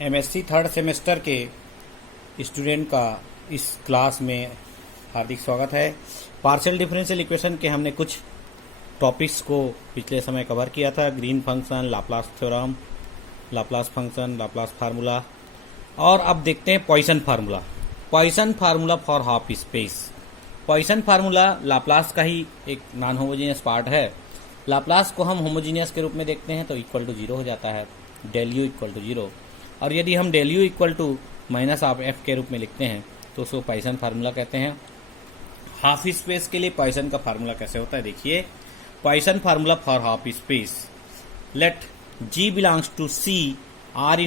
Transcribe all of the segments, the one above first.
MSc third semester के student का इस क्लास में हार्दिक स्वागत है। पार्शियल डिफरेंशियल इक्वेशन के हमने कुछ टॉपिक्स को पिछले समय कवर किया था। Green function, Laplace theorem, Laplace function, Laplace formula, और अब देखते हैं Poisson formula. Poisson formula for half space. Poisson formula Laplace का ही एक नॉन होमोजीनियस पार्ट है। लाप्लास को हम होमोजीनियस के रूप में देखते हैं तो इक्वल टू जीरो हो जाता है, del U equal to zero. और यदि हम del U equal to minus of F के रूप में लिखते हैं तो उसको पॉइसन फार्मूला कहते हैं। हाफ स्पेस के लिए पॉइसन का फार्मूला कैसे होता है देखिए। Poisson formula for half space, let G belongs to C R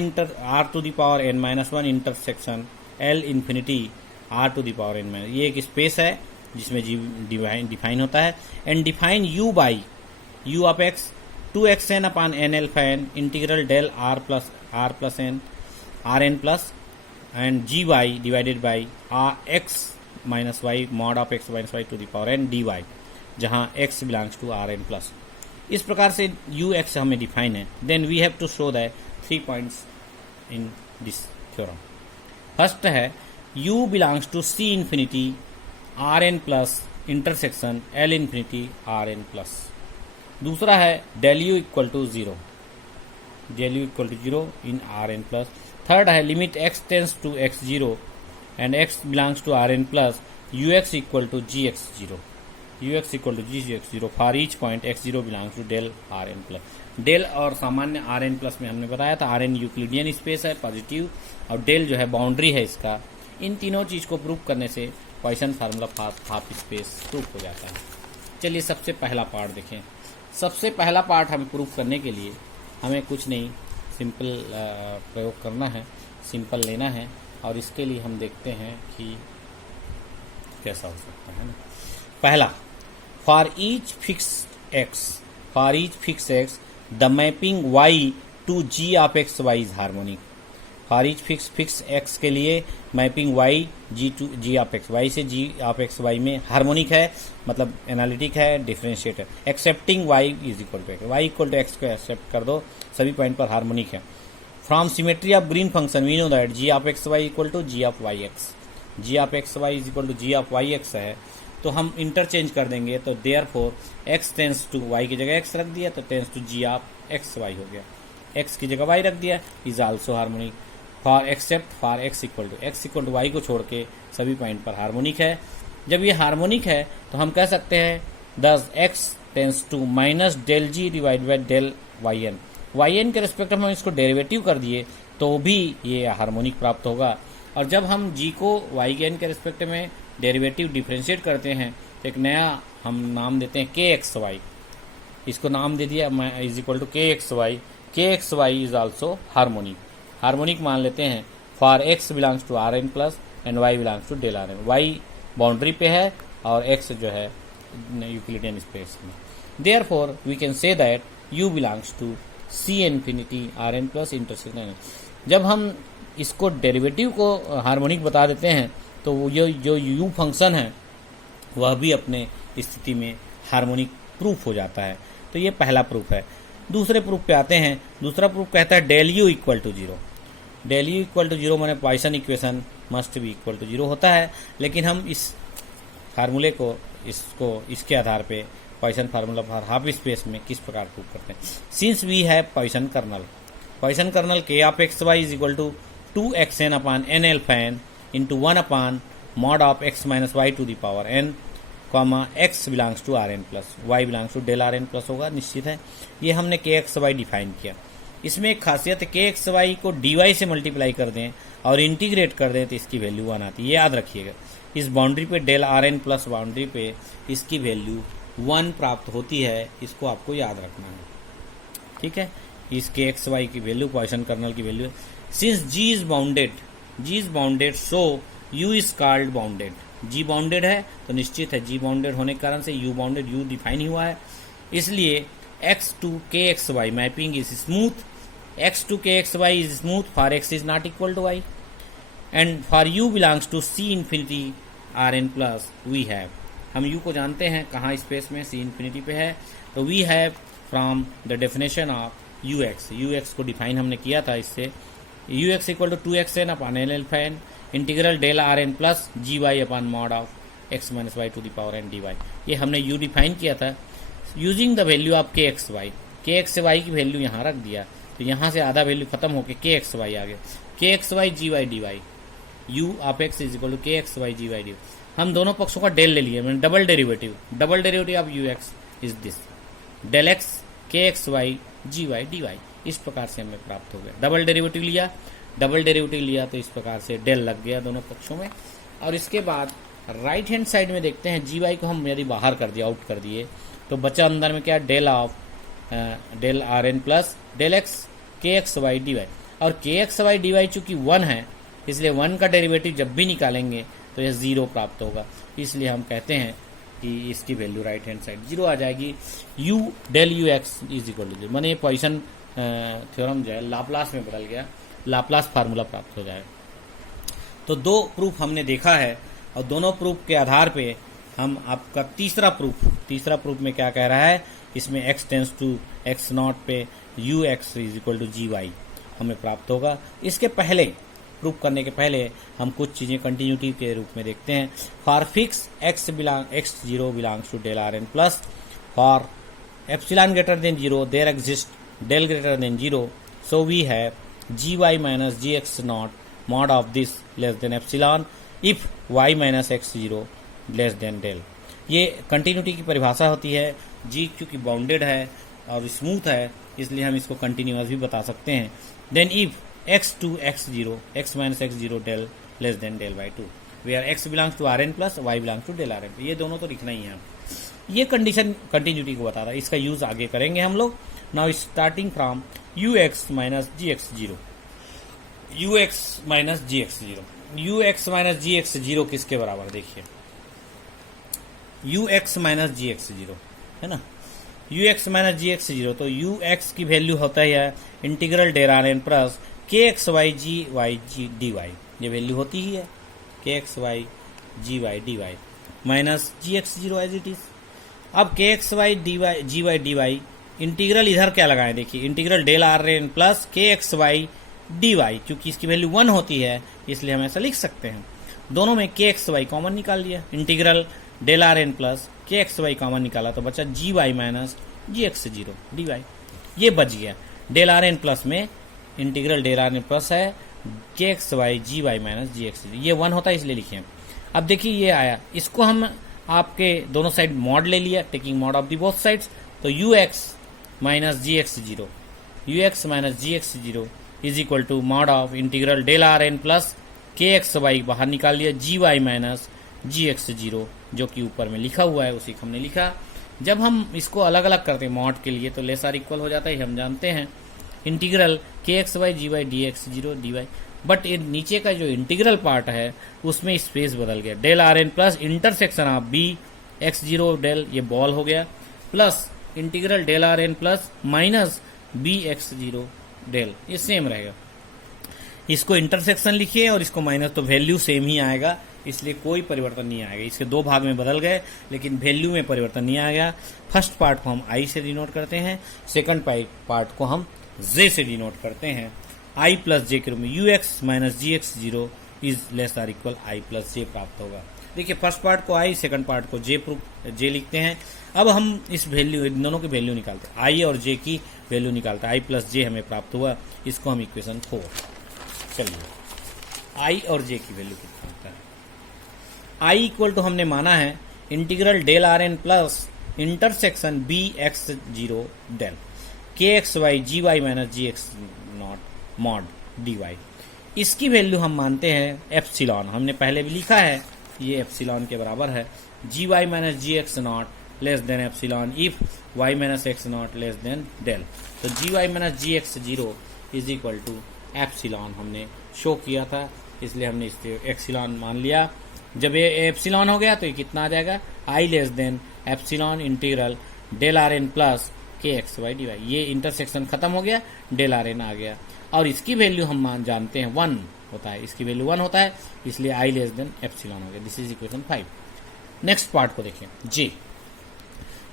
to the power N minus one intersection L infinity R to the power N minus. ये एक स्पेस है जिसमें जी डिफाइन होता है। And define U by U of X 2xn upon N L fan integral del R plus N R N plus and G Y divided by R X minus Y mod of X minus Y to the power N D Y, जहाँ x belongs to R N plus. इस प्रकार से U X हमें define है। Then we have to show that 3 points in this theorem. First है u belongs to C infinity R N plus intersection L infinity R N plus. दूसरा है del U equal to zero, del U equal to zero in R N plus. Third है limit x tends to x zero and x belongs to R N plus U X equal to G x zero, U X equal to G x zero for each point x zero belongs to del R N plus. Del और सामान्य R N plus में हमने बताया था R N Euclidean space है positive, और del जो है बाउंड्री है इसका। इन तीनों चीज को प्रूव करने से Poisson formula half space proof हो जाता है। चलिए सबसे पहला पार्ट देखें। सबसे पहला पार्ट हमें प्रूफ करने के लिए हमें कुछ नहीं, सिंपल प्रयोग करना है, सिंपल लेना है, और इसके लिए हम देखते हैं कि कैसा हो सकता है ना। पहला, for each fix X the mapping Y to G of X Y is harmonic. For each fix X के लिए mapping Y G to G of X Y से जी ऑफ एक्स वाई में हार्मोनिक है, मतलब analytic है, differentiate है। Excepting Y is equal to X, Y equal to X को except कर दो, सभी पॉइंट पर हार्मोनिक है। From symmetry of Green function we know that G of X Y equal to G of Y X, G of X Y is equal to G of Y X है, तो हम interchange कर देंगे। तो therefore X tends to Y की जगह X रख दिया तो tends to G of X Y हो गया, एक्स की जगह वाई रख दिया, is also harmonic. For except for X equal to Y को छोड़ के सभी पॉइंट पर हार्मोनिक है। जब ये हार्मोनिक है तो हम कह सकते हैं thus X tends to minus del G divide by del Y N. Y N के रिस्पेक्ट में हम इसको डेरिवेटिव कर दिए तो भी ये हार्मोनिक प्राप्त होगा। और जब हम जी को वाई एन के रिस्पेक्ट में डेरिवेटिव डिफ्रेंशिएट करते हैं तो एक नया हम नाम देते हैं के एक्स वाई, इसको नाम दे दिया is equal to K x Y. K x Y is also harmonic, harmonic मान लेते हैं for X belongs to R N plus and Y belongs to del R N. Y boundary पे है और एक्स जो है यूक्लिडियन स्पेस में। Therefore we can say that U belongs to C infinity R N plus intersection N. जब हम इसको derivative को हार्मोनिक बता देते हैं तो वो जो यू फंक्शन है वह भी अपने स्थिति में हार्मोनिक प्रूफ हो जाता है। तो ये पहला प्रूफ है। दूसरे प्रूफ पे आते हैं। दूसरा प्रूफ कहता है del U equal to zero. Del U equal to zero माने Poisson equation must be equal to zero होता है, लेकिन हम इस फार्मूले को इसके आधार पे Poisson formula for half space में किस प्रकार प्रूव करते हैं। Since we have Poisson kernel K of X Y is equal to 2xn upon N L फैन into 1 upon mod of X minus Y to the power N, comma X belongs to R N plus Y belongs to del R N plus होगा, निश्चित है। ये हमने के x Y define किया। इसमें एक खासियत है, के एक्स वाई को डी वाई से मल्टीप्लाई कर दें और इंटीग्रेट कर दें तो इसकी वैल्यू 1 आती है, ये याद रखिएगा। इस बाउंड्री पे del R N plus boundary पे इसकी वैल्यू 1 प्राप्त होती है, इसको आपको याद रखना है, ठीक है। इस के एक्स वाई की वैल्यू पॉइसन कर्नल की value. Since g is bounded so u is called bounded. G bounded है तो निश्चित है जी बाउंडेड होने के कारण से यू बाउंडेड, यू डिफाइन ही हुआ है, इसलिए X to K x Y mapping is smooth. X to K x Y is smooth for X is not equal to Y and for U belongs to C infinity R N plus we have. हम U को जानते हैं कहाँ space में, सी infinity पे है, तो we have from the definition of U X को डिफाइन हमने किया था इससे U X equal to 2xn upon L alpha N integral del R N plus G Y upon mod of X minus Y to the power N D Y. ये हमने U define किया था using the value of K x Y की value यहाँ रख दिया, तो यहाँ से आधा वैल्यू खत्म होकर के एक्स वाई आ गया, K x Y ji Y D Y U of X is equal to K x Y ji Y D. हम दोनों पक्षों का डेल ले लिए, मैंने double derivative of U X is this del X K x Y ji Y D Y. इस प्रकार से हमें प्राप्त हो गया। डबल डेरिवेटिव लिया तो इस प्रकार से डेल लग गया दोनों पक्षों में। और इसके बाद राइट हैंड साइड में देखते हैं जी वाई को हम यदि बाहर कर दिया, आउट कर दिए, तो बचा अंदर में क्या, del of del R N plus del X K x Y D Y. और K x Y D Y चूंकि 1 है, इसलिए 1 का डेरिवेटिव जब भी निकालेंगे तो यह 0 प्राप्त होगा। इसलिए हम कहते हैं कि इसकी वैल्यू राइट हैंड साइड 0 आ जाएगी। U del U X is equal to 0, माने ये पॉइसन थ्योरम जो है लाप्लास में बदल गया, लाप्लास फार्मूला प्राप्त हो जाएगा। तो 2 प्रूफ हमने देखा है और दोनों प्रूफ के आधार पे हम आपका तीसरा प्रूफ में क्या कह रहा है, इसमें x tends to x not पे U X is equal to G Y हमें प्राप्त होगा। इसके पहले प्रूफ करने के पहले हम कुछ चीजें कंटिन्यूटी के रूप में देखते हैं। For fix x0 belongs to del R N plus for epsilon greater than 0 there exist del greater than 0, so we have G Y minus ji x not mod of this less than epsilon if y minus x zero less than del. ये continuity की परिभाषा होती है। जी क्योंकि bounded है और smooth है, इसलिए हम इसको कंटिन्यूअस भी बता सकते हैं। Then if x to x zero x minus x zero del less than del by 2 where x belongs to R N plus y belongs to del R N. ये दोनों तो लिखना ही है। ये कंडीशन कंटिन्यूटी को बता रहा है, इसका यूज आगे करेंगे हम लोग। Now starting from U X minus ji x zero, U X minus ji x zero, U X minus ji x zero किसके बराबर, देखिए यू एक्स माइनस जी एक्स जीरो है ना, यू एक्स माइनस जी एक्स जीरो। तो U X की value होता है integral del R N plus K x Y G D Y, ये वैल्यू होती ही है K x Y ji Y D Y minus ji x zero as it is. अब K x Y D Y जी Y D Y integral इधर क्या लगाएं, देखिए integral del R N plus K x Y D Y, क्योंकि इसकी value 1 होती है इसलिए हम ऐसा लिख सकते हैं। दोनों में के एक्स वाई कॉमन निकाल लिया, integral del R N plus K x Y common निकाला तो बचा जी वाई माइनस जी एक्स जीरो डी वाई, ये बच गया। डेल आर एन प्लस में integral del R N plus है के एक्स वाई जी वाई माइनस जी एक्स जीरो, ये 1 होता है इसलिए लिखे। अब देखिए ये आया, इसको हम आपके दोनों साइड मॉड ले लिया, taking mod of the both sides, तो U X minus ji x zero, U X minus ji x zero is equal to mod of integral del R N plus K x Y बाहर निकाल लिया G Y minus जी x zero, जो कि ऊपर में लिखा हुआ है उसी को हमने लिखा। जब हम इसको अलग अलग करते हैं मॉड के लिए तो लेस आर इक्वल हो जाता है, हम जानते हैं integral K x Y ji Y D X zero D Y. But नीचे का जो इंटीग्रल पार्ट है उसमें स्पेस बदल गया, del R N plus intersection of B x zero del, ये बॉल हो गया, plus integral del R N plus minus B x zero del, ये सेम रहेगा। इसको इंटरसेक्शन लिखिए और इसको माइनस, तो वैल्यू सेम ही आएगा, इसलिए कोई परिवर्तन नहीं आएगा। इसके 2 भाग में बदल गए लेकिन वैल्यू में परिवर्तन नहीं आएगा। फर्स्ट पार्ट को हम आई से डिनोट करते हैं, सेकंड पार्ट को हम जे से डिनोट करते हैं, आई प्लस जे के रूप में। U X minus ji x zero is less are equal I plus J प्राप्त होगा। देखिए फर्स्ट पार्ट को आई, सेकंड पार्ट को जे लिखते हैं। अब हम इस वैल्यू, इन दोनों की वैल्यू निकालते हैं, आई और जे की वैल्यू निकालते हैं। आई प्लस जे हमें प्राप्त हुआ, इसको हम इक्वेशन 4, चलिए आई और जे की वैल्यू कितना होता है। आई इक्वल टू हमने माना है integral del R N plus intersection B x zero del K x Y ji Y minus ji x not mod d Y. इसकी वैल्यू हम मानते हैं एप्सिलॉन, हमने पहले भी लिखा है, ये एप्सिलॉन के बराबर है g Y minus ji x not less than epsilon if y minus x not less than del. तो g Y minus ji x zero is equal to epsilon हमने शो किया था, इसलिए हमने इसे एप्सिलॉन मान लिया। जब ये एप्सिलॉन हो गया तो ये कितना आ जाएगा, I less than epsilon integral del R N plus K x Y D Y. ये इंटरसेक्शन खत्म हो गया, डेल आर एन आ गया और इसकी वैल्यू हम जानते हैं 1 होता है, इसकी वैल्यू 1 होता है, इसलिए आई लेस देन एप्सिलॉन हो गया। This is equation 5। Next part को देखें,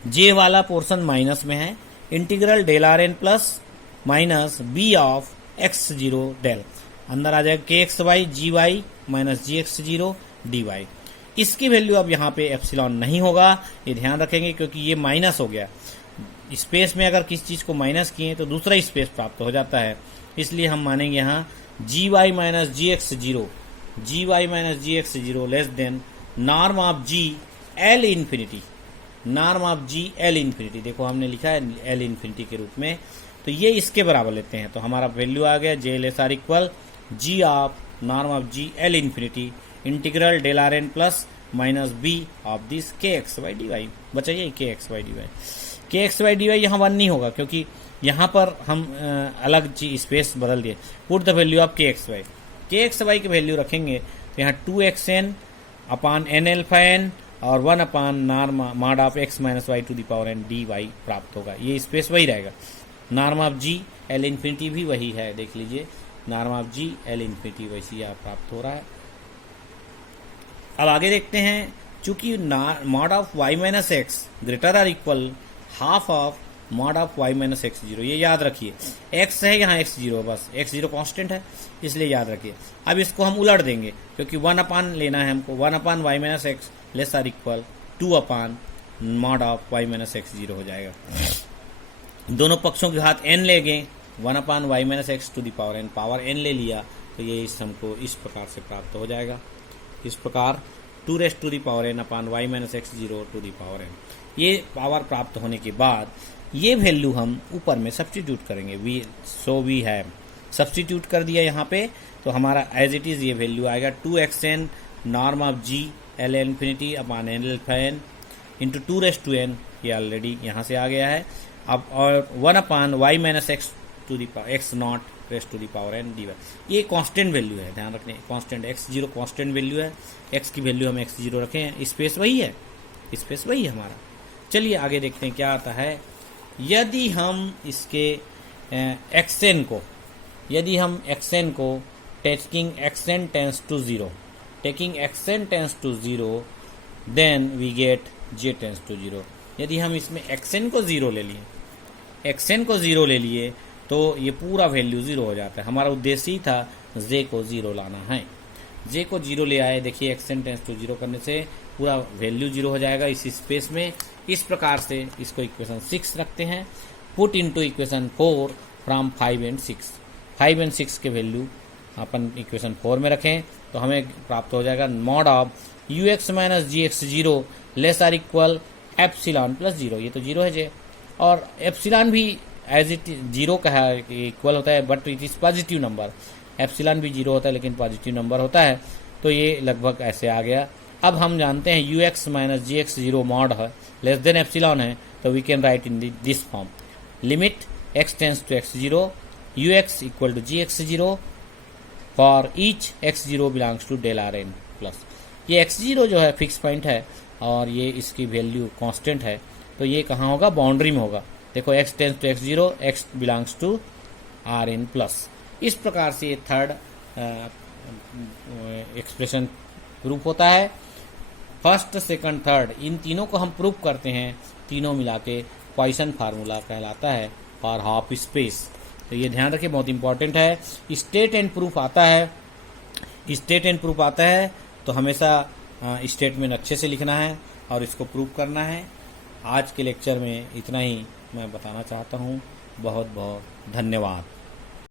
जे वाला पोर्शन माइनस में है, integral del R N plus minus B of X zero del. अंदर आ जाएगा के एक्स वाई जी वाई माइनस जी एक्स जीरो डी वाई। इसकी वैल्यू अब यहाँ पे एप्सिलॉन नहीं होगा, ये ध्यान रखेंगे, क्योंकि ये माइनस हो गया। स्पेस में अगर किसी चीज को माइनस किए तो दूसरा स्पेस प्राप्त हो जाता है, इसलिए हम मानेंगे यहाँ g Y minus ji x zero, g Y minus ji x zero less than norm of ji L infinity, norm of ji L infinity. देखो हमने लिखा है एल इन्फिनिटी के रूप में, तो ये इसके बराबर लेते हैं, तो हमारा वैल्यू आ गया J L S R equal G of norm of ji L infinity integral del R N plus minus B of this K x Y D Y. बचा ये K x Y D Y, K x Y D Y यहाँ 1 नहीं होगा, क्योंकि यहाँ पर हम अलग स्पेस बदल दिए। Put the value of K x Y की वैल्यू रखेंगे तो यहाँ 2xn अपान एन एल्फा एन और 1 upon norm mod of x minus Y to the power N D y प्राप्त होगा। ये स्पेस वही रहेगा। Norm of ji L infinity भी वही है, देख लीजिए, norm of ji L infinity वैसी यहाँ प्राप्त हो रहा है। अब आगे देखते हैं, चूंकि mod of y minus x greater or equal half of mod of y minus x zero, ये याद रखिए, x है यहाँ x जीरो, बस x जीरो कॉन्स्टेंट है, इसलिए याद रखिए। अब इसको हम उलट देंगे, क्योंकि 1 अपान लेना है हमको, 1 upon Y minus x less are equal 2 upon mod of y minus x zero हो जाएगा। दोनों पक्षों के हाथ n लेंगे, 1 upon Y minus x to the power n ले लिया, तो ये हमको इस प्रकार से प्राप्त हो जाएगा। इस प्रकार 2 raise to the power n upon Y minus x zero to the power n। ये पावर प्राप्त होने के बाद ये वैल्यू हम ऊपर में सब्स्टिट्यूट करेंगे, वी है सब्स्टिट्यूट कर दिया यहाँ पे, तो हमारा एज इट इज ये वैल्यू आएगा 2xn norm of ji L infinity upon N alpha N into 2 raise to n, ये ऑलरेडी यहाँ से आ गया है। अब और 1 upon Y minus x to the power x not raise to the power N D Y. ये constant value है, ध्यान रखने, constant x zero constant value है, एक्स की वैल्यू हम एक्स जीरो रखे हैं, स्पेस वही है, स्पेस वही है हमारा। चलिए आगे देखते हैं क्या आता है। यदि हम इसके xn को, यदि हम xn को taking xn tends to zero, then we get j tends to zero. यदि हम इसमें xn को जीरो ले लिए, तो ये पूरा वैल्यू जीरो हो जाता है। हमारा उद्देश्य ही था j को जीरो लाना है, j को जीरो ले आए। देखिए xn टेंस टू जीरो करने से पूरा वैल्यू जीरो हो जाएगा इस स्पेस में। इस प्रकार से इसको इक्वेशन 6 रखते हैं। Put into equation 4 from 5 and 6, 5 and 6 के वैल्यू अपन इक्वेशन 4 में रखें तो हमें प्राप्त हो जाएगा mod of U X minus ji x zero less are equal epsilon plus zero. ये तो जीरो है जे, और एप्सिलॉन भी एज इट जीरो का है, इक्वल होता है, but it is positive number. Epsilon भी जीरो होता है लेकिन पॉजिटिव नंबर होता है, तो ये लगभग ऐसे आ गया। अब हम जानते हैं यू एक्स माइनस जी एक्स जीरो मॉड है लेस देन एप्सिलॉन है, तो we can write in this form, limit X tends to X zero U X equal to G x zero for each X zero belongs to del R N plus. ये X zero जो है fix point है और ये इसकी value constant है, तो ये कहाँ होगा, बाउंड्री में होगा। देखो X tends to X zero, X belongs to R N plus. इस प्रकार से ये थर्ड एक्सप्रेशन प्रूफ होता है। फर्स्ट सेकंड थर्ड इन तीनों को हम प्रूफ करते हैं, तीनों मिला के पॉइसन फार्मूला कहलाता है फॉर हाफ स्पेस। तो ये ध्यान रखिए, बहुत इंपॉर्टेंट है। स्टेट एंड प्रूफ आता है, स्टेट एंड प्रूफ आता है तो हमेशा स्टेटमेंट अच्छे से लिखना है और इसको प्रूफ करना है। आज के लेक्चर में इतना ही मैं बताना चाहता हूँ। बहुत बहुत धन्यवाद।